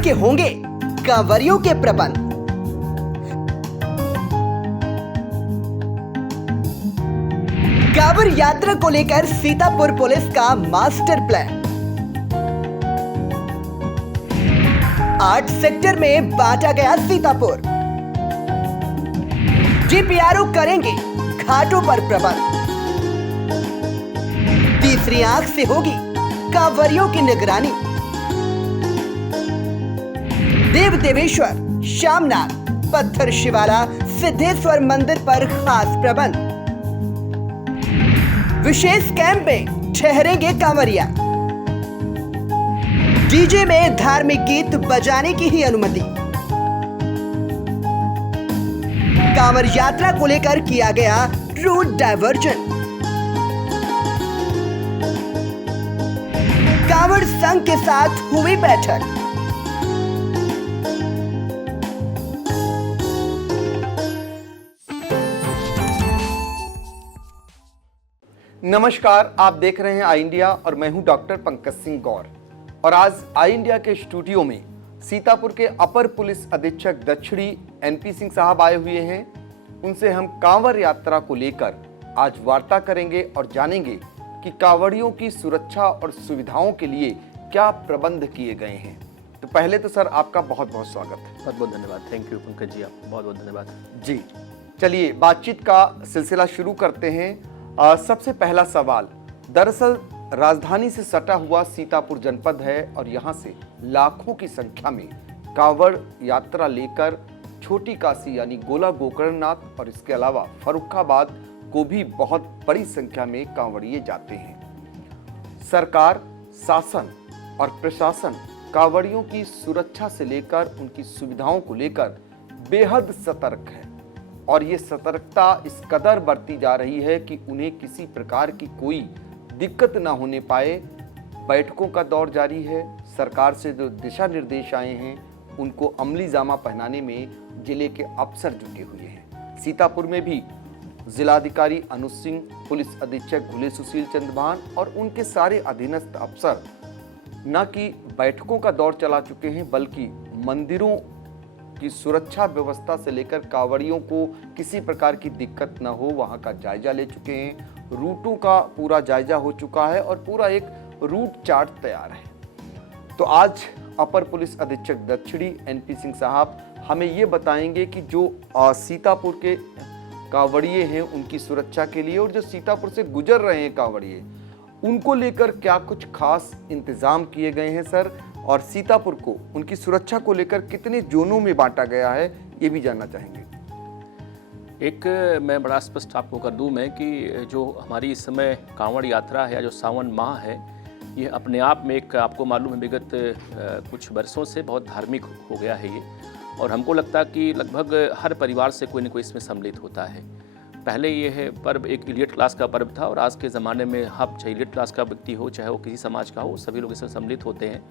के होंगे कांवरियों के प्रबंध। कांवर यात्रा को लेकर सीतापुर पुलिस का मास्टर प्लान। 8 सेक्टर में बांटा गया सीतापुर। जीपीआरओ करेंगे घाटों पर प्रबंध। तीसरी आंख से होगी कांवरियों की निगरानी। देव देवेश्वर, शामनाथ, पत्थर शिवाला, सिद्धेश्वर मंदिर पर खास प्रबंध। विशेष कैंप में ठहरेंगे कांवरिया। डीजे में धार्मिक गीत बजाने की ही अनुमति। कांवर यात्रा को लेकर किया गया रूट डायवर्जन। कांवर संघ के साथ हुई बैठक। नमस्कार, आप देख रहे हैं आई इंडिया और मैं हूं डॉक्टर पंकज सिंह गौर। और आज आई इंडिया के स्टूडियो में सीतापुर के अपर पुलिस अधीक्षक दक्षिणी एनपी सिंह साहब आए हुए हैं। उनसे हम कांवर यात्रा को लेकर आज वार्ता करेंगे और जानेंगे कि कांवड़ियों की सुरक्षा और सुविधाओं के लिए क्या प्रबंध किए गए हैं। तो पहले तो सर आपका बहुत बहुत स्वागत है। बहुत बहुत धन्यवाद। थैंक यू पंकज जी, आप बहुत बहुत धन्यवाद जी। चलिए बातचीत का सिलसिला शुरू करते हैं। सबसे पहला सवाल, दरअसल राजधानी से सटा हुआ सीतापुर जनपद है और यहाँ से लाखों की संख्या में कांवड़ यात्रा लेकर छोटी काशी यानी गोला गोकर्णनाथ और इसके अलावा फर्रुखाबाद को भी बहुत बड़ी संख्या में कांवड़िए जाते हैं। सरकार, शासन और प्रशासन कांवड़ियों की सुरक्षा से लेकर उनकी सुविधाओं को लेकर बेहद सतर्क है और ये सतर्कता इस कदर बढ़ती जा रही है कि उन्हें किसी प्रकार की कोई दिक्कत ना होने पाए। बैठकों का दौर जारी है। सरकार से जो दिशा निर्देश आए हैं उनको अमली जामा पहनाने में जिले के अफसर जुटे हुए हैं। सीतापुर में भी जिलाधिकारी अनुज सिंह, पुलिस अधीक्षक घुले सुशील चंद्रभान और उनके सारे अधीनस्थ अफसर न कि बैठकों का दौर चला चुके हैं बल्कि मंदिरों की सुरक्षा व्यवस्था से लेकर कांवड़ियों को किसी प्रकार की दिक्कत न हो वहां का जायजा ले चुके हैं। रूटों का पूरा जायजा हो चुका है और पूरा एक रूट चार्ट तैयार है। तो आज अपर पुलिस अधीक्षक दक्षिणी एनपी सिंह साहब हमें ये बताएंगे कि जो सीतापुर के कांवड़िए हैं उनकी सुरक्षा के लिए और जो सीतापुर से गुजर रहे हैं कांवड़िए उनको लेकर क्या कुछ खास इंतजाम किए गए हैं सर, और सीतापुर को उनकी सुरक्षा को लेकर कितने जोनों में बांटा गया है ये भी जानना चाहेंगे। एक मैं बड़ा स्पष्ट आपको कर दूं मैं कि जो हमारी इस समय कांवड़ यात्रा है या जो सावन माह है ये अपने आप में एक आपको मालूम है विगत कुछ वर्षों से बहुत धार्मिक हो गया है ये, और हमको लगता है कि लगभग हर परिवार से कोई न कोई इसमें सम्मिलित होता है। पहले ये है पर्व एक इलियट क्लास का पर्व था और आज के ज़माने में हम चाहे इलियट क्लास का व्यक्ति हो चाहे वो किसी समाज का हो सभी लोग इसमें सम्मिलित होते हैं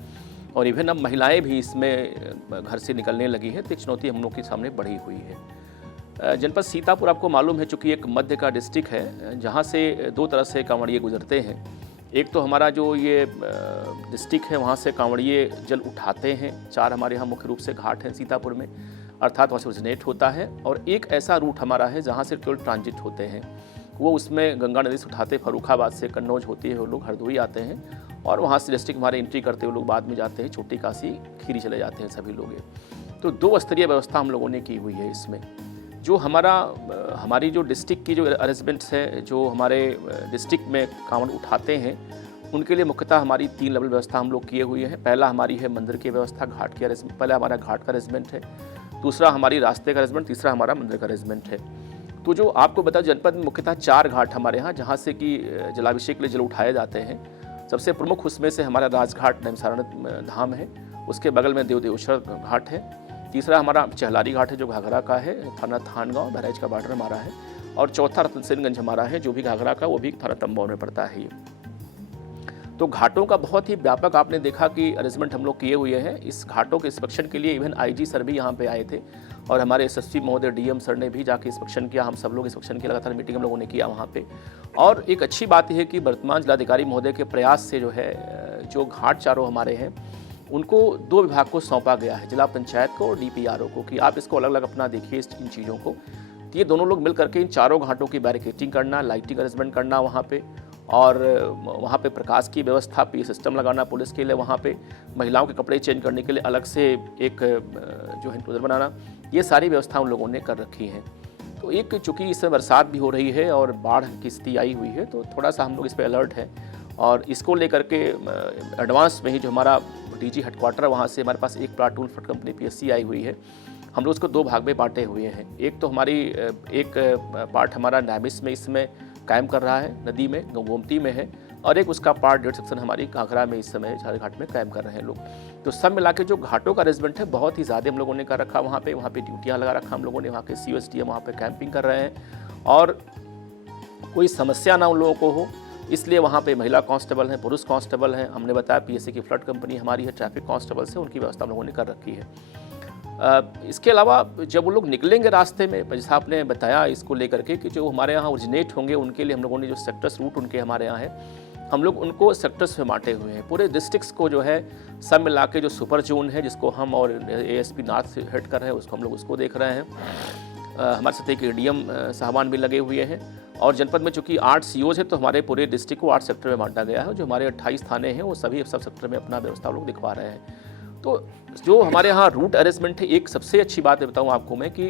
और इवन अब महिलाएं भी इसमें घर से निकलने लगी है। तो एक चुनौती हम लोग के सामने बढ़ी हुई है। जनपद सीतापुर आपको मालूम है चूँकि एक मध्य का डिस्ट्रिक्ट है जहाँ से दो तरह से कांवड़िए गुजरते हैं। एक तो हमारा जो ये डिस्ट्रिक्ट है वहाँ से कांवड़िए जल उठाते हैं। 4 हमारे यहाँ मुख्य रूप से घाट हैं सीतापुर में, अर्थात वहाँ से ओरिजिनेट होता है। और एक ऐसा रूट हमारा है जहाँ से केवल ट्रांजिट होते हैं, वो उसमें गंगा नदी से उठाते फर्रुखाबाद से कन्नौज होती है, वो लोग हरदोई आते हैं और वहाँ से डिस्ट्रिक्ट हमारे एंट्री करते हुए लोग बाद में जाते हैं छोटी काशी, खीरी चले जाते हैं सभी लोग। तो 2 स्तरीय व्यवस्था हम लोगों ने की हुई है इसमें। जो हमारी जो डिस्ट्रिक्ट की जो अरेंजमेंट्स है, जो हमारे डिस्ट्रिक्ट में कांवड़ उठाते हैं उनके लिए मुख्यतः हमारी 3 लेवल व्यवस्था हम लोग किए हुए हैं। पहला हमारी है मंदिर की व्यवस्था, घाट की अरेंजमेंट। पहला हमारा घाट का अरेंजमेंट है, दूसरा हमारी रास्ते का अरेंजमेंट, तीसरा हमारा मंदिर का अरेंजमेंट है। तो जो आपको बता जनपद में मुख्यतः 4 घाट हमारे यहाँ जहाँ से कि जलाभिषेक के लिए जल उठाए जाते हैं। सबसे प्रमुख उसमें से हमारा राजघाट नैमिषारण्य धाम है, उसके बगल में देवदेवेश्वर घाट है। तीसरा हमारा चहलारी घाट है जो घाघरा का है, थाना थानगांव बहराइच का बॉर्डर हमारा है। और चौथा रतनसेनगंज हमारा है जो भी घाघरा का, वो भी थाना तंबौर में पड़ता है ये। तो घाटों का बहुत ही व्यापक आपने देखा कि अरेंजमेंट हम लोग किए हुए हैं। इस घाटों के इंस्पेक्शन के लिए इवन आईजी सर भी यहाँ पे आए थे और हमारे एसएसपी महोदय डीएम सर ने भी जाके इंस्पेक्शन किया। हम सब लोग इंस्पेक्शन की लगातार मीटिंग हम लोगों ने किया वहाँ पे। और एक अच्छी बात यह है कि वर्तमान जिलाधिकारी महोदय के प्रयास से जो है जो घाट चारों हमारे हैं उनको 2 विभाग को सौंपा गया है, जिला पंचायत को और डीपीआरओ को, कि आप इसको अलग अलग अपना देखिए इन चीज़ों को। तो ये दोनों लोग मिल करके इन चारों घाटों की बैरिकेटिंग करना, लाइटिंग अरेंजमेंट करना वहाँ पे, और वहाँ पे प्रकाश की व्यवस्था, पी सिस्टम लगाना पुलिस के लिए, वहाँ पे महिलाओं के कपड़े चेंज करने के लिए अलग से एक जो है इंक्लूजर बनाना, ये सारी व्यवस्था उन लोगों ने कर रखी है। तो एक चूँकि इसमें बरसात भी हो रही है और बाढ़ की स्थिति आई हुई है, तो थोड़ा सा हम लोग इस पर अलर्ट है, और इसको लेकर के एडवांस में ही जो हमारा डीजी हेडक्वार्टर वहाँ से हमारे पास एक प्लाटून फ्लड कंपनी पीएससी आई हुई है। हम लोग उसको 2 भाग में बांटे हुए हैं। एक तो हमारी एक पार्ट हमारा नैमिस में इसमें कायम कर रहा है, नदी में गोमती में है, और एक उसका पार्ट 1.5 सेक्शन हमारी कांकरा में इस समय झार घाट में कायम कर रहे हैं लोग। तो सब मिला के जो घाटों का अरेंजमेंट है बहुत ही ज़्यादा हम लोगों ने कर रखा वहाँ पे ड्यूटियाँ लगा रखा हम लोगों ने, वहाँ के COSDM वहाँ पे कैंपिंग कर रहे हैं, और कोई समस्या ना उन लोगों को हो, इसलिए वहाँ पे महिला कांस्टेबल हैं, पुरुष कांस्टेबल हैं, हमने बताया पीएससी की फ्लड कंपनी हमारी है, ट्रैफिक कांस्टेबल्स है, उनकी व्यवस्था हम लोगों ने कर रखी है। इसके अलावा जब वो लोग निकलेंगे रास्ते में, जैसा आपने बताया इसको लेकर के कि जो हमारे यहाँ ओरिजिनेट होंगे उनके लिए हम लोगों ने जो सेक्टर्स रूट उनके हमारे यहाँ है, हम लोग उनको सेक्टर्स में बांटे हुए हैं। पूरे डिस्ट्रिक्ट्स को जो है सब मिला के जो सुपर जोन है, जिसको हम और ASP नॉर्थ से हेड कर रहे हैं, उसको हम लोग उसको देख रहे हैं। हमारे साथ एक ADM साहबान भी लगे हुए हैं, और जनपद में चूँकि 8 COs है, तो हमारे पूरे डिस्ट्रिक्ट को 8 सेक्टर में बांटा गया है। जो हमारे 28 थाने हैं वो सभी सब सेक्टर में अपना व्यवस्था लोग दिखवा रहे हैं। तो जो हमारे यहाँ रूट अरेंजमेंट है, एक सबसे अच्छी बात बताऊँ आपको मैं कि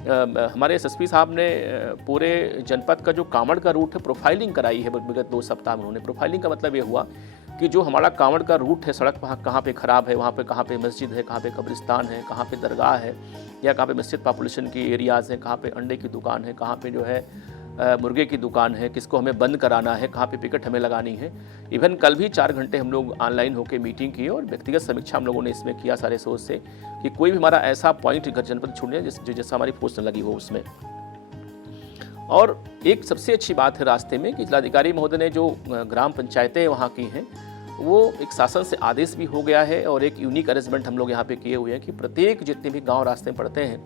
हमारे SSP साहब ने पूरे जनपद का जो कांवड़ का रूट है प्रोफाइलिंग कराई है विगत 2 सप्ताह में। उन्होंने प्रोफाइलिंग का मतलब ये हुआ कि जो हमारा कांवड़ का रूट है, सड़क वहाँ कहाँ पे ख़राब है, वहाँ पे कहाँ पे मस्जिद है, कहाँ पे कब्रिस्तान है, कहाँ पे दरगाह है, या कहाँ पे मस्जिद पॉपुलेशन की एरियाज़ हैं, कहाँ पे अंडे की दुकान है, कहाँ पे जो है मुर्गे की दुकान है, किसको हमें बंद कराना है, कहाँ पे पिकट हमें लगानी है। इवन कल भी 4 घंटे हम लोग ऑनलाइन होकर मीटिंग की और व्यक्तिगत समीक्षा हम लोगों ने इसमें किया सारे सोर्स से, कि कोई भी हमारा ऐसा पॉइंट जनपद छूटने जैसा हमारी फोर्स न लगी हो उसमें। और एक सबसे अच्छी बात है रास्ते में कि जिलाधिकारी महोदय ने जो ग्राम पंचायतें वहाँ की हैं, वो एक शासन से आदेश भी हो गया है, और एक यूनिक अरेंजमेंट हम लोग यहाँ पे किए हुए हैं कि प्रत्येक जितने भी गांव रास्ते में पड़ते हैं,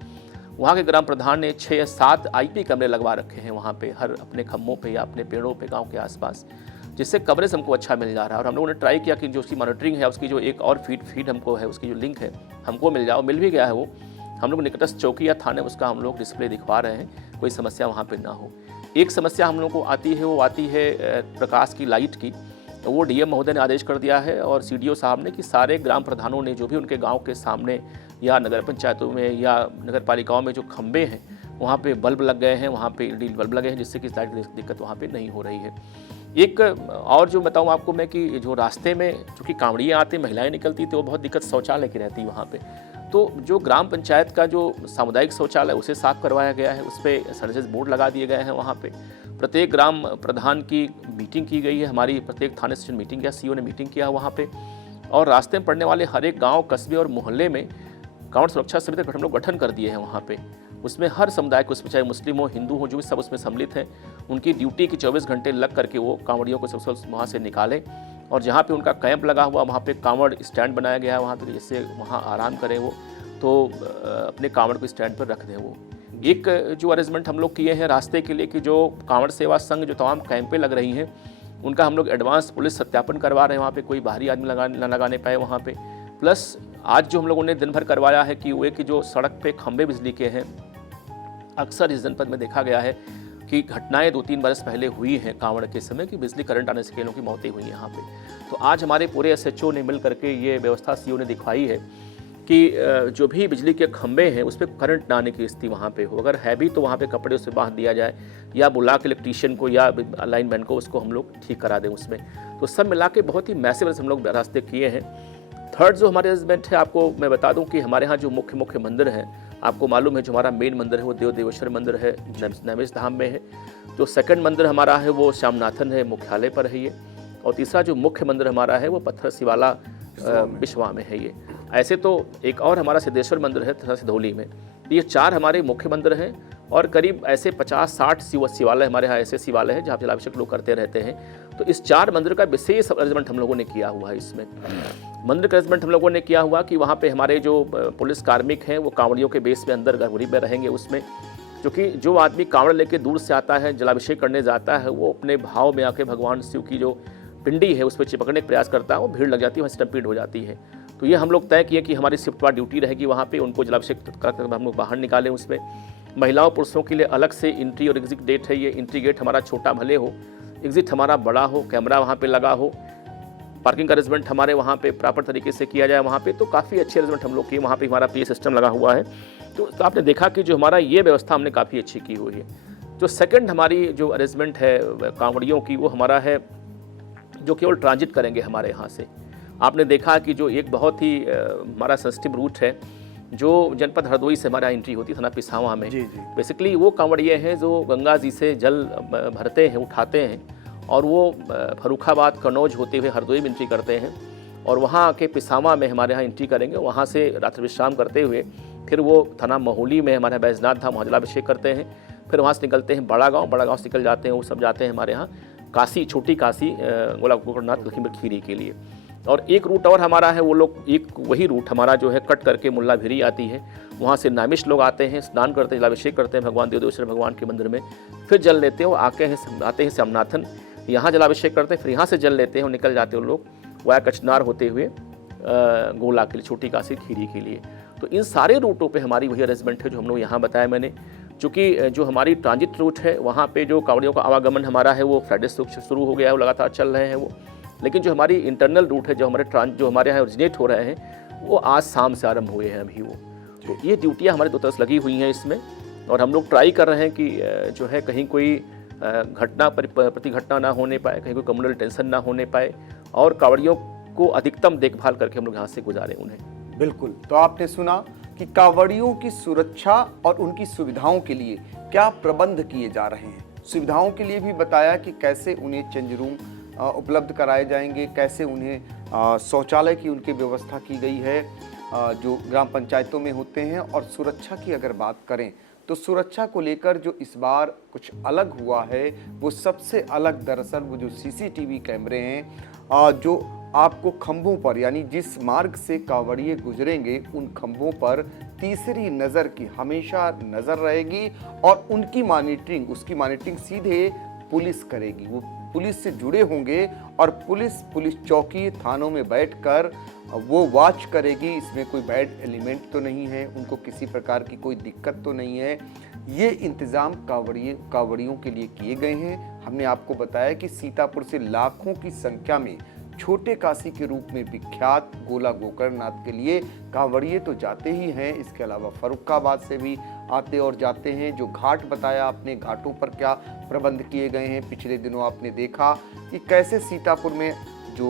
वहाँ के ग्राम प्रधान ने 6 या 7 IP कैमरे लगवा रखे हैं वहाँ पे, हर अपने खम्भों पे या अपने पेड़ों पे गांव के आसपास, जिससे कवरेज हमको अच्छा मिल जा रहा है। और हम लोगों ने ट्राई किया कि जो उसकी मॉनिटरिंग है, उसकी जो एक और फीड हमको है, उसकी जो लिंक है हमको मिल जाए, मिल भी गया है वो। हम लोग निकटस्थ चौकी या थाने उसका हम लोग डिस्प्ले दिखवा रहे हैं, कोई समस्या वहाँ पर ना हो। एक समस्या हम लोग को आती है, वो आती है प्रकाश की लाइट की। तो वो DM महोदय ने आदेश कर दिया है और CDO साहब ने कि सारे ग्राम प्रधानों ने जो भी उनके गांव के सामने या नगर पंचायतों में या नगर पालिकाओं में जो खंबे हैं वहाँ पे बल्ब लग गए हैं, वहाँ पे LED बल्ब लगे हैं, जिससे कि लाइट की दिक्कत वहाँ पे नहीं हो रही है। एक और जो बताऊँ आपको मैं कि जो रास्ते में चूँकि कांवड़ियाँ आती, महिलाएँ निकलती तो वो बहुत दिक्कत शौचालय की रहती है वहाँ पर। तो जो ग्राम पंचायत का जो सामुदायिक शौचालय उसे साफ़ करवाया गया है, उस पर सर्विस बोर्ड लगा दिए गए हैं। वहाँ पे प्रत्येक ग्राम प्रधान की मीटिंग की गई है, हमारी प्रत्येक थाने स्टेशन मीटिंग किया, CO ने मीटिंग किया वहाँ पे। और रास्ते में पड़ने वाले हर एक गांव, कस्बे और मोहल्ले में कांवड़ सुरक्षा समिति का हम लोग गठन कर दिए हैं वहाँ पे। उसमें हर समुदाय को, उसमें चाहे मुस्लिम हो, हिंदू हो, जो भी सब उसमें सम्मिलित हैं, उनकी ड्यूटी की 24 घंटे लग करके वो कांवड़ियों को सबसे वहाँ से निकालें। और जहाँ पे उनका कैंप लगा हुआ वहाँ पे कांवड़ स्टैंड बनाया गया है वहाँ पे, जिससे वहाँ आराम करें वो, तो अपने कांवड़ को स्टैंड पर रख दें वो। एक जो अरेंजमेंट हम लोग किए हैं रास्ते के लिए कि जो कांवड़ सेवा संघ जो तमाम कैंपें लग रही हैं, उनका हम लोग एडवांस पुलिस सत्यापन करवा रहे हैं वहाँ पे, कोई बाहरी आदमी न लगाने पाए वहाँ पे। प्लस आज जो हम लोगों ने दिन भर करवाया है कि वो कि जो सड़क पे खंभे बिजली के हैं, अक्सर इस जनपद में देखा गया है कि घटनाएं 2-3 बरस पहले हुई हैं कांवड़ के समय कि बिजली करंट आने से कई लोगों की मौतें हुई हैं यहाँ पे। तो आज हमारे पूरे SHO ने मिल करके ये व्यवस्था CO ने दिखवाई है कि जो भी बिजली के खंभे हैं उस पर करंट ना आने की स्थिति वहाँ पे हो। अगर है भी तो वहाँ पे कपड़े उस पर बांध दिया जाए, या बुला के इलेक्ट्रीशियन को या लाइनमैन को उसको हम लोग ठीक करा दें उसमें। तो सब मिला के बहुत ही मैसिव हम लोग रास्ते किए हैं। थर्ड जो हमारे अरेंजमेंट है, आपको मैं बता दूं कि हमारे यहाँ जो मुख्य मंदिर हैं, आपको मालूम है जो हमारा मेन मंदिर है वो देवेश्वर मंदिर है, नैमिष धाम में है। जो सेकंड मंदिर हमारा है वो श्यामनाथन है, मुख्यालय पर है ये। और तीसरा जो मुख्य मंदिर हमारा है वो पत्थर शिवाला बिश्वा में है ये। ऐसे तो एक और हमारा सिद्धेश्वर मंदिर है तथा सिधौली में। ये 4 हमारे मुख्य मंदिर हैं और करीब ऐसे 50-60 शिवालय हमारे यहाँ ऐसे शिवालय हैं जहाँ जलाभिषेक लोग करते रहते हैं। तो इस 4 मंदिर का विशेष अरेंजमेंट हम लोगों ने किया हुआ है। इसमें मंदिर का अरेंजमेंट हम लोगों ने किया हुआ कि वहाँ पे हमारे जो पुलिस कार्मिक हैं वो कांवड़ियों के बेस में अंदर गर्भगृह में रहेंगे उसमें, क्योंकि जो आदमी कांवड़ लेके दूर से आता है, जलाभिषेक करने जाता है, वो अपने भाव में आके भगवान शिव की जो पिंडी है उस पर चिपकने का प्रयास करता है, वो भीड़ लग जाती है, वहाँ स्टम्पीड हो जाती है। तो ये हम लोग तय किए कि हमारी शिफ्ट वार ड्यूटी रहेगी वहाँ पे, उनको जलाभिषेक कर हम लोग बाहर निकालें। उसमें महिलाओं पुरुषों के लिए अलग से एंट्री और एग्जिट गेट है। ये एंट्री गेट हमारा छोटा भले हो, एग्जिट हमारा बड़ा हो, कैमरा वहाँ पे लगा हो, पार्किंग का अरेंजमेंट हमारे वहाँ पे प्रॉपर तरीके से किया जाए वहाँ पे। तो काफ़ी अच्छे अरेंजमेंट हम लोग किए। वहाँ पे हमारा पीए सिस्टम लगा हुआ है। तो आपने देखा कि जो हमारा ये व्यवस्था हमने काफ़ी अच्छी की हुई है। जो सेकंड हमारी जो अरेंजमेंट है कांवड़ियों की, वो हमारा है जो केवल ट्रांजिट करेंगे हमारे यहाँ से। आपने देखा कि जो एक बहुत ही हमारा सेंसिटिव रूट है जो जनपद हरदोई से हमारा एंट्री होती है थाना पिसावा में। बेसिकली वो कांवड़िए हैं जो गंगा जी से जल भरते हैं, उठाते हैं, और वो फर्रुखाबाद कन्नौज होते हुए हरदोई में एंट्री करते हैं, और वहाँ के पिसावा में हमारे यहाँ एंट्री करेंगे। वहाँ से रात्रि विश्राम करते हुए फिर वो थाना महोली में हमारे बैजनाथ धाम वहाँ जलाभिषेक करते हैं। फिर वहाँ से निकलते हैं बड़ा गाँव से निकल जाते हैं, वो सब जाते हैं हमारे यहाँ काशी, छोटी काशी, गोरखनाथ लखीमपुर खीरी के लिए। और एक रूट और हमारा है, वो लोग एक वही रूट हमारा जो है कट करके मुल्ला भिरी आती है, वहाँ से नामिश लोग आते हैं, स्नान करते हैं, जलाभिषेक करते हैं भगवान देवदेश्वर भगवान के मंदिर में, फिर जल लेते हैं। वो आते हैं श्यामनाथन, यहाँ जलाभिषेक करते हैं, फिर यहाँ से जल लेते हैं और निकल जाते हैं वो लोग वाया कचनार होते हुए गोला के लिए, छोटी काशी खीरी के लिए। तो इन सारे रूटों पे हमारी वही अरेंजमेंट है जो हम लोग यहाँ बताया मैंने। चूँकि जो हमारी ट्रांजिट रूट है वहाँ पे जो कांवड़ियों का आवागमन हमारा है वो फ्राइडे से शुरू हो गया है, वो लगातार चल रहे हैं वो। लेकिन जो हमारी इंटरनल रूट है, जो हमारे यहाँ ओरिजिनेट हो रहे हैं, वो आज शाम से आरंभ हुए हैं अभी वो। तो ये ड्यूटियाँ हमारे दो तरफ लगी हुई हैं इसमें, और हम लोग ट्राई कर रहे हैं कि जो है कहीं कोई घटना प्रतिघटना ना होने पाए, कहीं कोई कम्युनल टेंशन ना होने पाए, और कांवड़ियों को अधिकतम देखभाल करके हम लोग यहाँ से गुजारें उन्हें। बिल्कुल। तो आपने सुना कि कांवड़ियों की सुरक्षा और उनकी सुविधाओं के लिए क्या प्रबंध किए जा रहे हैं। सुविधाओं के लिए भी बताया कि कैसे उन्हें चेंज रूम उपलब्ध कराए जाएंगे, कैसे उन्हें शौचालय की उनकी व्यवस्था की गई है जो ग्राम पंचायतों में होते हैं। और सुरक्षा की अगर बात करें तो सुरक्षा को लेकर जो इस बार कुछ अलग हुआ है, वो सबसे अलग दरअसल वो जो सीसीटीवी कैमरे हैं जो आपको खंभों पर, यानी जिस मार्ग से कांवड़िए गुजरेंगे उन खंभों पर तीसरी नज़र की हमेशा नज़र रहेगी, और उनकी मॉनिटरिंग, उसकी मॉनिटरिंग सीधे पुलिस करेगी। वो पुलिस से जुड़े होंगे और पुलिस चौकी थानों में बैठकर वो वॉच करेगी, इसमें कोई बैड एलिमेंट तो नहीं है, उनको किसी प्रकार की कोई दिक्कत तो नहीं है। ये इंतज़ाम कांवड़ियों के लिए किए गए हैं। हमने आपको बताया कि सीतापुर से लाखों की संख्या में छोटे काशी के रूप में विख्यात गोला गोकर्णनाथ के लिए कांवड़िए तो जाते ही हैं, इसके अलावा फर्रुखाबाद से भी आते और जाते हैं। जो घाट बताया आपने, घाटों पर क्या प्रबंध किए गए हैं। पिछले दिनों आपने देखा कि कैसे सीतापुर में जो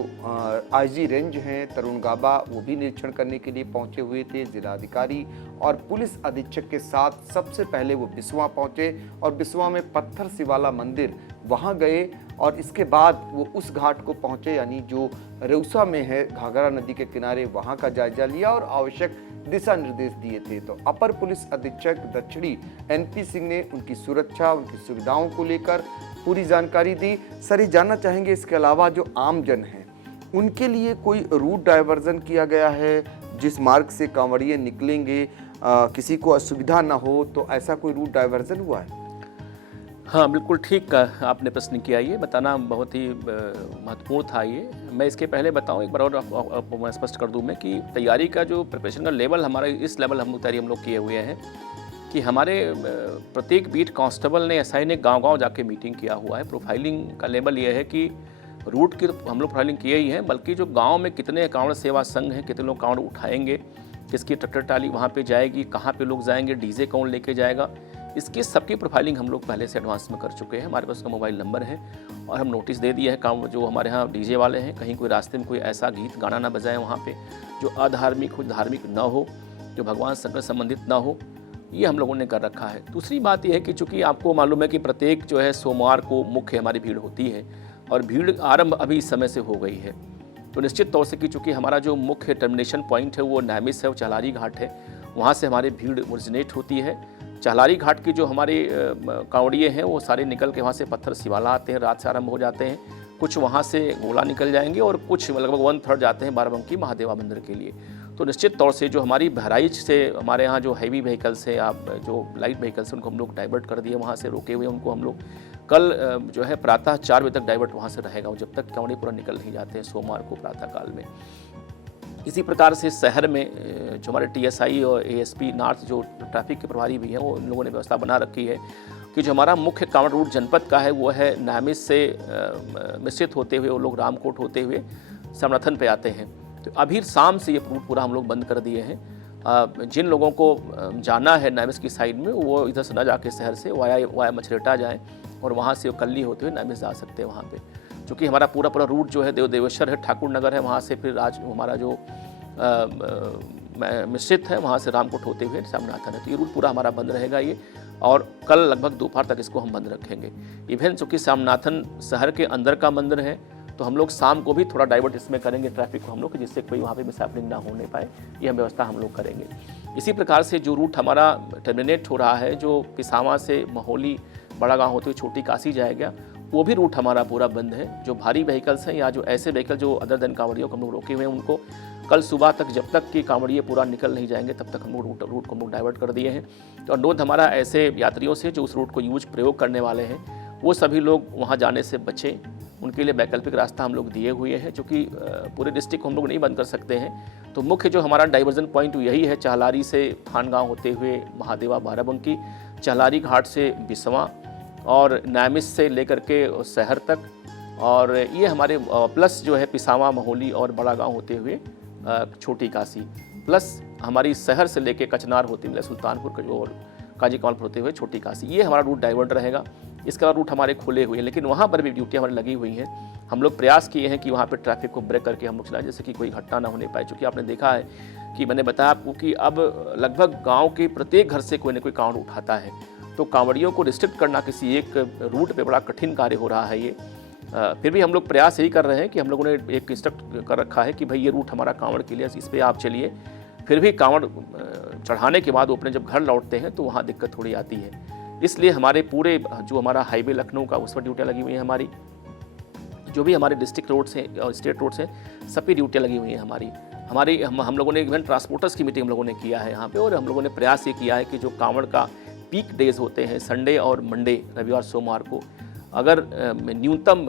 आईजी रेंज हैं तरुण गाबा, वो भी निरीक्षण करने के लिए पहुंचे हुए थे। जिलाधिकारी और पुलिस अधीक्षक के साथ सबसे पहले वो बिस्वा पहुंचे, और बिस्वा में पत्थर शिवाला मंदिर वहां गए, और इसके बाद वो उस घाट को पहुंचे, यानी जो रेउसा में है घाघरा नदी के किनारे, वहां का जायजा लिया और आवश्यक दिशा निर्देश दिए थे। तो अपर पुलिस अधीक्षक दक्षिणी एनपी सिंह ने उनकी सुरक्षा, उनकी सुविधाओं को लेकर पूरी जानकारी दी। सर, ये जानना चाहेंगे इसके अलावा जो आमजन हैं उनके लिए कोई रूट डाइवर्जन किया गया है, जिस मार्ग से कांवड़िए निकलेंगे किसी को असुविधा ना हो, तो ऐसा कोई रूट डाइवर्जन हुआ है? हाँ, बिल्कुल ठीक आपने प्रश्न किया। ये बताना बहुत ही महत्वपूर्ण था। ये मैं इसके पहले बताऊं, एक बार और आपको मैं स्पष्ट कर दूं मैं कि तैयारी का जो प्रिपरेशन का लेवल हमारा, इस लेवल हम तैयारी हम लोग किए हुए हैं कि हमारे प्रत्येक बीट कांस्टेबल ने एसआई ने गांव-गांव जाके मीटिंग किया हुआ है। प्रोफाइलिंग का लेवल ये है कि रूट की तो हम लोग प्रोफाइलिंग किए ही हैं, बल्कि जो गाँव में कितने कांवड़ सेवा संघ हैं, कितने लोग कांवड़ उठाएंगे, किसकी ट्रैक्टर ट्राली वहाँ पर जाएगी, कहाँ पर लोग जाएंगे, डीजे कौन लेके जाएगा, इसकी सबकी प्रोफाइलिंग हम लोग पहले से एडवांस में कर चुके हैं। हमारे पास उसका मोबाइल नंबर है और हम नोटिस दे दिए हैं काम जो हमारे यहाँ डीजे वाले हैं, कहीं कोई रास्ते में कोई ऐसा गीत गाना ना बजाए वहाँ पे जो अधार्मिक हो, धार्मिक ना हो, जो भगवान शंकर संबंधित ना हो, ये हम लोगों ने कर रखा है। दूसरी बात यह है कि चूँकि आपको मालूम है कि प्रत्येक जो है सोमवार को मुख्य हमारी भीड़ होती है, और भीड़ आरंभ अभी इस समय से हो गई है। तो निश्चित तौर से कि चूँकि हमारा जो मुख्य टर्मिनेशन पॉइंट है वो नामिस है, वो चहलारी घाट है, वहाँ से हमारी भीड़ ओरिजिनेट होती है। चहलारी घाट की जो हमारे कांवड़िए हैं वो सारे निकल के वहाँ से पत्थर शिवाला आते हैं, रात से आरंभ हो जाते हैं। कुछ वहाँ से गोला निकल जाएंगे और कुछ लगभग 1/3 जाते हैं बाराबंकी महादेवा मंदिर के लिए। तो निश्चित तौर से जो हमारी बहराइच से हमारे यहाँ जो हैवी व्हीकल्स है, आप जो लाइट व्हीकल्स हैं, उनको हम लोग डाइवर्ट कर दिए, वहाँ से रोके हुए उनको हम लोग कल जो है प्रातः 4 बजे तक डाइवर्ट वहाँ से रहेगा, जब तक कांवड़ी पूरा निकल नहीं जाते हैं सोमवार को प्रातः काल में। इसी प्रकार से शहर में जो हमारे टीएसआई और एएसपी नॉर्थ जो ट्रैफिक के प्रभारी भी हैं, वो इन लोगों ने व्यवस्था बना रखी है कि जो हमारा मुख्य कांवड़ रूट जनपद का है वो है नामिस से मिश्रित होते हुए वो लोग रामकोट होते हुए समर्थन पे आते हैं। तो अभी शाम से ये रूट पूरा हम लोग बंद कर दिए हैं। जिन लोगों को जाना है नामिस की साइड में वो इधर से ना जाके शहर से वाया मछरेटा जाएँ और वहाँ से कल्ली होते हुए नामिस जा सकते हैं वहाँ पे, क्योंकि हमारा पूरा रूट जो है देवेश्वर है, ठाकुर नगर है, वहाँ से फिर हमारा जो मिश्रित है वहाँ से रामकोट होते हुए सामनाथन है। तो ये रूट पूरा हमारा बंद रहेगा ये, और कल लगभग दोपहर तक इसको हम बंद रखेंगे। इवन चूँकि सामनाथन शहर के अंदर का मंदिर है तो हम लोग शाम को भी थोड़ा डाइवर्ट इसमें करेंगे ट्रैफिक को हम लोग, जिससे कोई वहाँ पे मिसहैपनिंग ना होने पाए, ये हम व्यवस्था हम लोग करेंगे। इसी प्रकार से जो रूट हमारा टर्मिनेट हो रहा है, जो पिसावा से महोली बड़ा गाँव होते हुए छोटी काशी जाएगा, वो भी रूट हमारा पूरा बंद है। जो भारी व्हीकल्स हैं या जो ऐसे व्हीकल जो अदर देन कांवड़ियों को हम लोग रोके हुए हैं, उनको कल सुबह तक जब तक कि कांवड़िए पूरा निकल नहीं जाएंगे तब तक हम लोग रूट को हम लोग डाइवर्ट कर दिए हैं। तो अनुरोध हमारा ऐसे यात्रियों से जो उस रूट को प्रयोग करने वाले हैं, वो सभी लोग वहाँ जाने से बचें। उनके लिए वैकल्पिक रास्ता हम लोग दिए हुए हैं, क्योंकि पूरे डिस्ट्रिक्ट को हम लोग नहीं बंद कर सकते हैं। तो मुख्य जो हमारा डाइवर्जन पॉइंट यही है, चहलारी से थानगांव होते हुए महादेवा बाराबंकी, चहलारी घाट से बिसवा और नामिस से लेकर के शहर तक, और ये हमारे प्लस जो है पिसावा महोली और बड़ा गांव होते हुए छोटी काशी, प्लस हमारी शहर से लेके कचनार होते हुए सुल्तानपुर और काजी कमालपुर होते हुए छोटी काशी, ये हमारा रूट डाइवर्ट रहेगा। इसका रूट हमारे खुले हुए हैं, लेकिन वहाँ पर भी ड्यूटी हमारी लगी हुई हैं। हम लोग प्रयास किए हैं कि वहाँ पर ट्रैफिक को ब्रेक करके हम लोग चलाएं, जैसे कि कोई घटना ना होने पाए। चूँकि आपने देखा है कि मैंने बताया आपको कि अब लगभग गाँव के प्रत्येक घर से कोई ना कोई कांवड़ उठाता है, तो कांवड़ियों को रिस्ट्रिक्ट करना किसी एक रूट पे बड़ा कठिन कार्य हो रहा है ये। फिर भी हम लोग प्रयास यही कर रहे हैं कि हम लोगों ने एक इंस्ट्रक्ट कर रखा है कि भाई ये रूट हमारा कांवड़ के लिए, इस पर आप चलिए। फिर भी कांवड़ चढ़ाने के बाद वो अपने जब घर लौटते हैं तो वहाँ दिक्कत थोड़ी आती है, इसलिए हमारे पूरे जो हमारा हाईवे लखनऊ का उस पर ड्यूटियाँ लगी हुई हैं हमारी। जो भी हमारे डिस्ट्रिक्ट रोड्स हैं और स्टेट रोड्स हैं, सब पे ड्यूटियाँ लगी हुई हैं हमारी। हम लोगों ने इवन ट्रांसपोर्टर्स की मीटिंग हम लोगों ने किया है यहाँ पे, और हम लोगों ने प्रयास ये किया है कि जो कांवड़ का पीक डेज होते हैं संडे और मंडे, रविवार सोमवार को, अगर न्यूनतम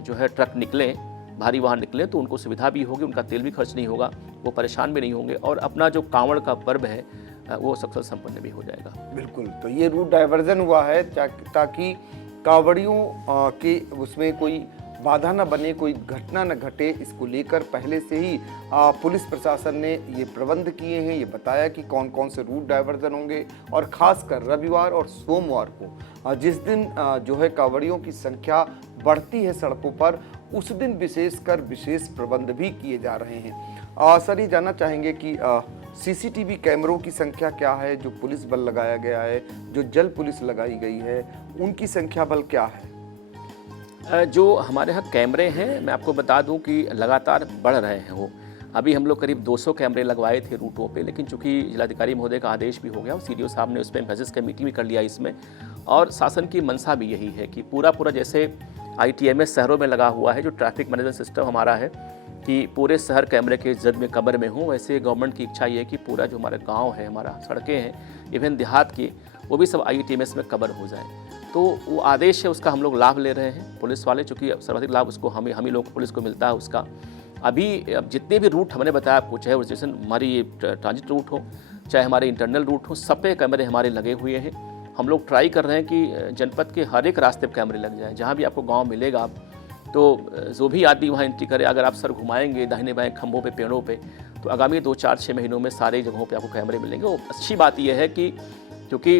जो है ट्रक निकलें, भारी वाहन निकलें, तो उनको सुविधा भी होगी, उनका तेल भी खर्च नहीं होगा, वो परेशान भी नहीं होंगे, और अपना जो कांवड़ का पर्व है वो सफल संपन्न भी हो जाएगा। बिल्कुल, तो ये रूट डाइवर्जन हुआ है ताकि कांवड़ियों के उसमें कोई बाधा न बने, कोई घटना न घटे, इसको लेकर पहले से ही पुलिस प्रशासन ने ये प्रबंध किए हैं। ये बताया कि कौन कौन से रूट डाइवर्जन होंगे, और ख़ासकर रविवार और सोमवार को जिस दिन जो है कांवड़ियों की संख्या बढ़ती है सड़कों पर, उस दिन विशेषकर विशेष प्रबंध भी किए जा रहे हैं। सर, ये जानना चाहेंगे कि सीसीटीवी कैमरों की संख्या क्या है, जो पुलिस बल लगाया गया है, जो जल पुलिस लगाई गई है, उनकी संख्या बल क्या है? जो हमारे यहाँ कैमरे हैं, मैं आपको बता दूं कि लगातार बढ़ रहे हैं वो। अभी हम लोग करीब 200 कैमरे लगवाए थे रूटों पे, लेकिन चूंकि जिलाधिकारी महोदय का आदेश भी हो गया और सीडीओ साहब ने उस पर मैसेज कमेटी भी कर लिया इसमें, और शासन की मंशा भी यही है कि पूरा जैसे ITMS शहरों में लगा हुआ है, जो ट्रैफिक मैनेजमेंट सिस्टम हमारा है, कि पूरे शहर कैमरे के जद में कबर में हों, वैसे गवर्नमेंट की इच्छा ये है कि पूरा जो हमारा गाँव है, हमारा सड़कें हैं, इवन देहात की, वो भी सब ITMS में कवर हो जाए। तो वो आदेश है, उसका हम लोग लाभ ले रहे हैं पुलिस वाले, चूँकि सर्वाधिक लाभ उसको हम ही लोग पुलिस को मिलता है उसका। अभी जितने भी रूट हमने बताया आपको, चाहे वो स्टेशन हमारी ट्रांजिट रूट हो, चाहे हमारे इंटरनल रूट हो, सब पे कैमरे हमारे लगे हुए हैं। हम लोग ट्राई कर रहे हैं कि जनपद के हर एक रास्ते पर कैमरे लग जाएँ। जहाँ भी आपको गाँव मिलेगा आप, तो जो भी आदमी वहाँ एंट्री करे, अगर आप सर घुमाएंगे दाहिने बाएँ खंभों पे, पेड़ों पे, तो आगामी 2-4-6 महीनों में सारे जगहों पे आपको कैमरे मिलेंगे। और अच्छी बात यह है कि क्योंकि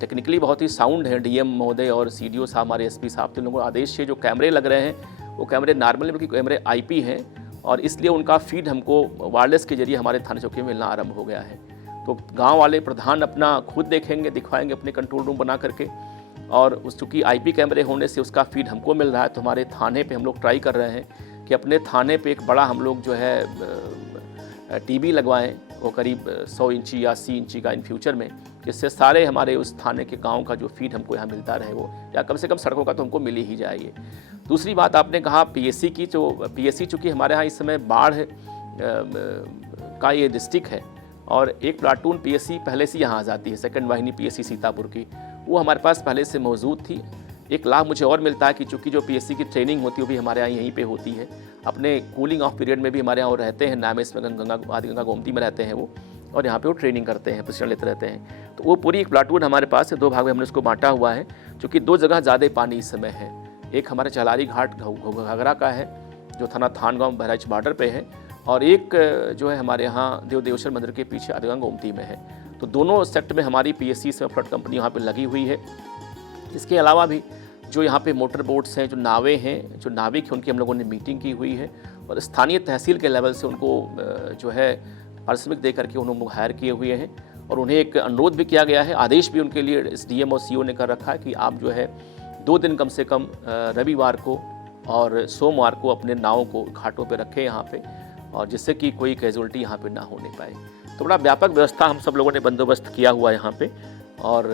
टेक्निकली बहुत ही साउंड है डीएम महोदय और सीडीओ साहब, हमारे एसपी साहब, तो लोगों को आदेश से जो कैमरे लग रहे हैं वो कैमरे नॉर्मल बल्कि कैमरे IP हैं, और इसलिए उनका फीड हमको वायरलेस के जरिए हमारे थाना चौकी में मिलना आरंभ हो गया है। तो गाँव वाले प्रधान अपना खुद देखेंगे, दिखवाएंगे अपने कंट्रोल रूम बना करके, और उस चूँकि IP कैमरे होने से उसका फीड हमको मिल रहा है। तो हमारे थाने पे हम लोग ट्राई कर रहे हैं कि अपने थाने पे एक बड़ा हम लोग जो है TV लगवाएं, वो करीब 100 इंची या 80 इंची का इन फ्यूचर में, जिससे सारे हमारे उस थाने के गांव का जो फीड हमको यहाँ मिलता रहे, वो या कम से कम सड़कों का तो हमको मिल ही जाए। दूसरी बात आपने कहा PSC की, तो PSC चूँकि हमारे यहाँ इस समय बाढ़ का ये डिस्ट्रिक्ट है, और एक प्लाटून PSC पहले से यहाँ आ जाती है, सेकंड वाहिनी PSC सीतापुर की, वो हमारे पास पहले से मौजूद थी। एक लाभ मुझे और मिलता है कि चूँकि जो पीएससी की ट्रेनिंग होती है वो भी हमारे यहाँ यहीं पे होती है। अपने कूलिंग ऑफ पीरियड में भी हमारे यहाँ वो रहते हैं, नामेस में गंगा गोमती में रहते हैं वो, और यहाँ पे वो ट्रेनिंग करते हैं, प्रशिक्षण लेते रहते हैं। तो वो पूरी एक प्लाटून हमारे पास है, 2 भाग में हमने उसको बांटा हुआ है, चूँकि 2 जगह ज़्यादा पानी इस समय है। एक हमारे चलारी घाट घाघरा का है जो थाना थानगांव बहराइच बॉर्डर पे है, और एक जो है हमारे यहाँ देवेश्वर मंदिर के पीछे गंगा गोमती में है। तो दोनों सेक्टर में हमारी पीएससी से फ्लड कंपनी यहाँ पे लगी हुई है। इसके अलावा भी जो यहाँ पे मोटर बोट्स हैं, जो नावें हैं, जो नाविक हैं, उनकी हम लोगों ने मीटिंग की हुई है, और स्थानीय तहसील के लेवल से उनको जो है पारिश्रमिक दे करके उन्होंने हायर किए हुए हैं, और उन्हें एक अनुरोध भी किया गया है, आदेश भी उनके लिए एसडीएम और सीओ ने कर रखा है कि आप जो है 2 दिन कम से कम रविवार को और सोमवार को अपने नावों को घाटों पे रखें यहाँ पे, और जिससे कि कोई कैजुअल्टी यहाँ पे ना होने पाए। तो बड़ा व्यापक व्यवस्था हम सब लोगों ने बंदोबस्त किया हुआ है यहाँ पे, और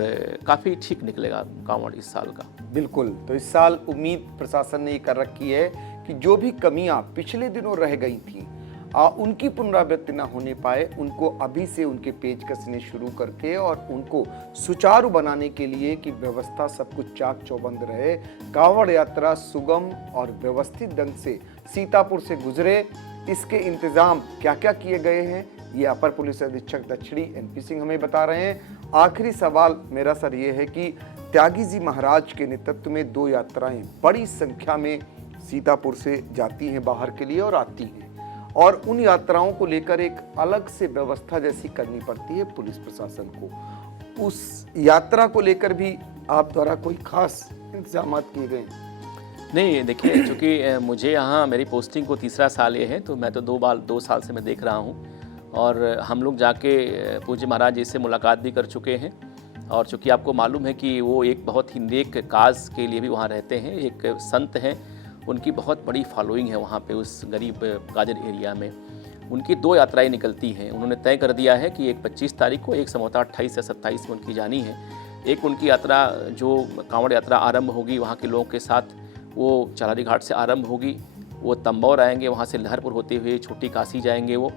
काफ़ी ठीक निकलेगा कांवड़ इस साल का। बिल्कुल। तो इस साल उम्मीद प्रशासन ने ये कर रखी है कि जो भी कमियां पिछले दिनों रह गई थी उनकी पुनरावृत्ति न होने पाए, उनको अभी से उनके पेज कसने शुरू करके और उनको सुचारू बनाने के लिए कि व्यवस्था सब कुछ चाक चौबंद रहे, कांवड़ यात्रा सुगम और व्यवस्थित ढंग से सीतापुर से गुजरे, इसके इंतजाम क्या क्या किए गए हैं ये अपर पुलिस अधीक्षक दक्षिणी एनपी सिंह हमें बता रहे हैं। आखिरी सवाल मेरा सर ये है कि त्यागी जी महाराज के नेतृत्व में 2 यात्राएं बड़ी संख्या में सीतापुर से जाती हैं बाहर के लिए और आती हैं, और उन यात्राओं को लेकर एक अलग से व्यवस्था जैसी करनी पड़ती है पुलिस प्रशासन को। उस यात्रा को लेकर भी आप द्वारा कोई खास इंतजाम किए गए? नहीं, देखिए, चूँकि मुझे यहाँ मेरी पोस्टिंग को 3रा साल ये है, तो मैं तो 2 साल से मैं देख रहा हूँ, और हम लोग जाके पूज्य महाराज जी से मुलाकात भी कर चुके हैं। और चूँकि आपको मालूम है कि वो एक बहुत ही नेक काज के लिए भी वहाँ रहते हैं, एक संत हैं, उनकी बहुत बड़ी फॉलोइंग है वहाँ पे उस गरीब गाजर एरिया में। उनकी 2 यात्राएं निकलती हैं, उन्होंने तय कर दिया है कि एक 25 तारीख को, एक संभवतः 28 या 27 में उनकी जानी है। एक उनकी यात्रा जो कांवड़ यात्रा आरंभ होगी वहाँ के लोगों के साथ, वो चलारी घाट से आरंभ होगी, वो तंबौर आएंगे, वहाँ से लहरपुर होते हुए छोटी काशी जाएंगे वो,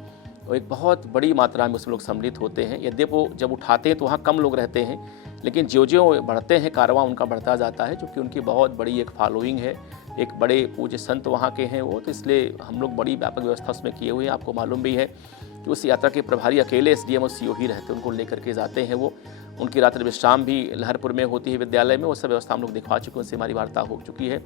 और एक बहुत बड़ी मात्रा में उसमें लोग सम्मिलित होते हैं। यद्यपि वो जब उठाते हैं तो वहाँ कम लोग रहते हैं, लेकिन जो बढ़ते हैं कारवां उनका बढ़ता जाता है, क्योंकि उनकी बहुत बड़ी एक फॉलोइंग है, एक बड़े पूज्य संत वहाँ के हैं वो, तो इसलिए हम लोग बड़ी व्यापक व्यवस्था उसमें किए हुए हैं। आपको मालूम भी है कि उस यात्रा के प्रभारी अकेले एसडीएम और सीओ ही रहते हैं, उनको लेकर के जाते हैं वो। उनकी रात्रि विश्राम भी लहरपुर में होती है विद्यालय में, वो सब व्यवस्था हम लोग दिखवा चुके हैं, उनसे हमारी वार्ता हो चुकी है।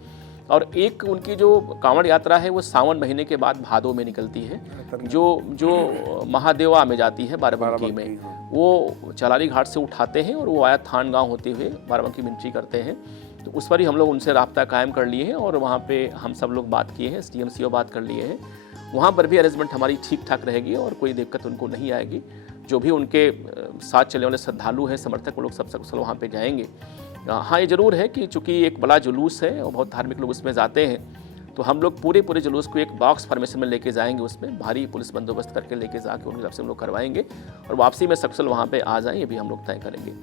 और एक उनकी जो कांवड़ यात्रा है वो सावन महीने के बाद भादों में निकलती है, जो महादेवा में जाती है बाराबंकी में। वो चलारी घाट से उठाते हैं और वो आया थान गाँव होते हुए बाराबंकी में एंट्री करते हैं। तो उस पर ही हम लोग उनसे राब्ता कायम कर लिए हैं, और वहाँ पे हम सब लोग बात किए हैं, एसडीएम सीओ बात कर लिए हैं। वहाँ पर भी अरेंजमेंट हमारी ठीक ठाक रहेगी और कोई दिक्कत उनको नहीं आएगी। जो भी उनके साथ चलने वाले श्रद्धालु हैं, समर्थक, वो लोग सब वहाँ पे जाएंगे। हाँ, ये ज़रूर है कि चूँकि एक बड़ा जुलूस है और बहुत धार्मिक लोग उसमें जाते हैं, तो हम लोग पूरे जुलूस को एक बॉक्स फॉर्मेशन में लेके जाएंगे, उसमें भारी पुलिस बंदोबस्त करके लेके जाके उनकी तरफ से हम लोग करवाएंगे, और वापसी में सकुशल वहाँ पे आ जाएँ, ये भी हम लोग तय करेंगे।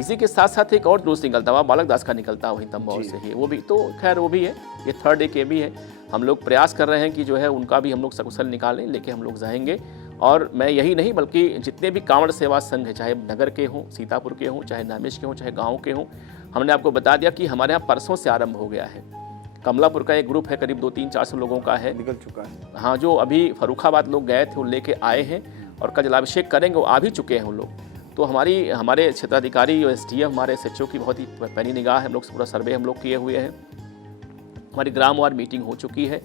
इसी के साथ साथ एक और जुलूस निकलता हुआ बालक दास का निकलता वहीं तंबौर से ही, वो भी तो खैर वो भी है, ये 3rd डे के भी है। हम लोग प्रयास कर रहे हैं कि जो है उनका भी हम लोग सकुशल निकालें, लेके हम लोग जाएंगे। और मैं यही नहीं बल्कि जितने भी कांवड़ सेवा संघ है, चाहे नगर के हों, सीतापुर के हों, चाहे नामेश के हों, चाहे गाँव के हों, हमने आपको बता दिया कि हमारे यहाँ परसों से आरंभ हो गया है। कमलापुर का एक ग्रुप है, करीब 200-400 लोगों का है, निकल चुका है। हाँ, जो अभी फर्रुखाबाद लोग गए थे वो लेके आए हैं, और कल जलाभिषेक करेंगे, वो आ भी चुके हैं वो लोग। तो हमारे क्षेत्राधिकारी और एसडीएम, हमारे एसएचओ की बहुत ही पैनी निगाह है, हम लोग पूरा सर्वे हम लोग किए हुए हैं। हमारी ग्रामवार मीटिंग हो चुकी है,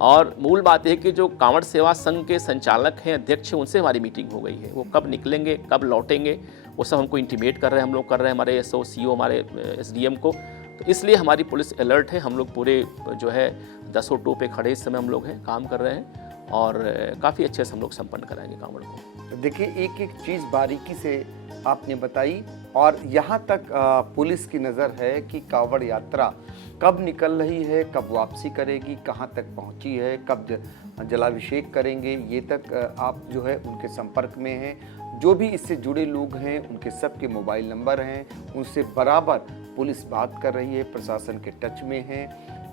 और मूल बात है कि जो कांवड़ सेवा संघ के संचालक हैं, अध्यक्ष हैं, उनसे हमारी मीटिंग हो गई है। वो कब निकलेंगे, कब लौटेंगे, वो सब हमको इंटीमेट कर रहे हैं, हम लोग कर रहे हैं, हमारे एसओ सीओ, हमारे एसडीएम को। तो इसलिए हमारी पुलिस अलर्ट है, हम लोग पूरे जो है 10 टो पे खड़े इस समय हम लोग हैं, काम कर रहे हैं, और काफ़ी अच्छे से हम लोग संपन्न कराएंगे कांवड़ को। देखिए, एक एक चीज़ बारीकी से आपने बताई, और यहाँ तक पुलिस की नज़र है कि कांवड़ यात्रा कब निकल रही है, कब वापसी करेगी, कहाँ तक पहुँची है, कब जलाभिषेक करेंगे, ये तक आप जो है उनके संपर्क में हैं। जो भी इससे जुड़े लोग हैं उनके सबके मोबाइल नंबर हैं, उनसे बराबर पुलिस बात कर रही है, प्रशासन के टच में है।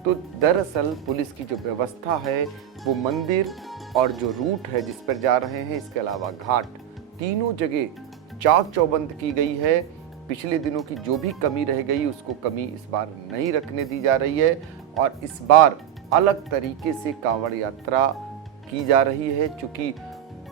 तो दरअसल पुलिस की जो व्यवस्था है वो मंदिर और जो रूट है जिस पर जा रहे हैं, इसके अलावा घाट, तीनों जगह चाक चौबंद की गई है। पिछले दिनों की जो भी कमी रह गई उसको कमी इस बार नहीं रखने दी जा रही है और इस बार अलग तरीके से कांवड़ यात्रा की जा रही है। चूँकि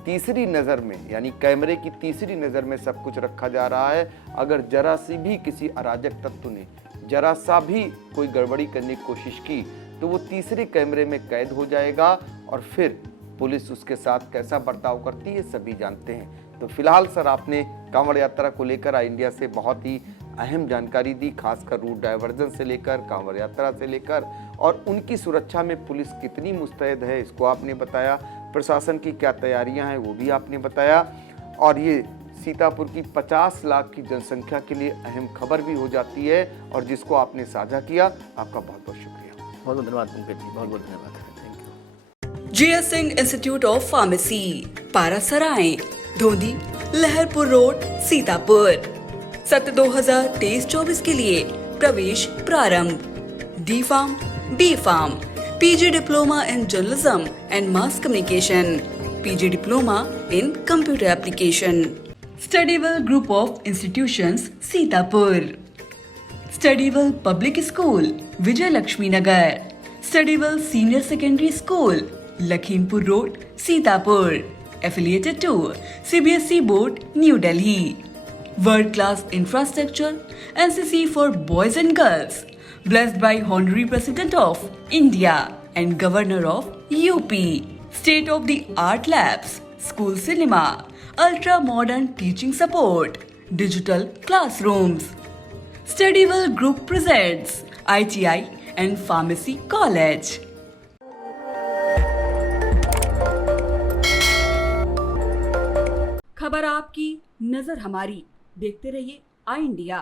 तीसरी नज़र में यानी कैमरे की तीसरी नज़र में सब कुछ रखा जा रहा है। अगर जरा सी भी किसी अराजक तत्व ने जरा सा भी कोई गड़बड़ी करने की कोशिश की तो वो तीसरे कैमरे में कैद हो जाएगा और फिर पुलिस उसके साथ कैसा बर्ताव करती है सभी जानते हैं। तो फिलहाल सर आपने कांवड़ यात्रा को लेकर आई इंडिया से बहुत ही अहम जानकारी दी, खासकर रूट डायवर्जन से लेकर कांवड़ यात्रा से लेकर, और उनकी सुरक्षा में पुलिस कितनी मुस्तैद है इसको आपने बताया, प्रशासन की क्या तैयारियां हैं वो भी आपने बताया, और ये सीतापुर की 50 लाख की जनसंख्या के लिए अहम खबर भी हो जाती है और जिसको आपने साझा किया। आपका बहुत बहुत शुक्रिया। बहुत बहुत धन्यवाद पंकज जी, बहुत बहुत धन्यवाद। Thank you. JS Singh institute of pharmacy, Parasrai, Dhondhi, Laharpur road, Sitapur. सत्र 2023-24 के लिए प्रवेश प्रारंभ। D Farm, B Farm, PG diploma in journalism and mass communication, PG diploma in computer application. Studywell group of institutions, Sitapur. Studywell public school, Vijay Laxmi Nagar. Studywell senior secondary school, Lakhimpur road, Sitapur. Affiliated to CBSE Board, New Delhi. World class infrastructure, NCC for boys and girls. Blessed by Honorary President of India and Governor of UP. State of the art labs, school cinema, ultra modern teaching support, digital classrooms. Studywell Group presents ITI and Pharmacy College. खबर आपकी, नजर हमारी। देखते रहिए आई India.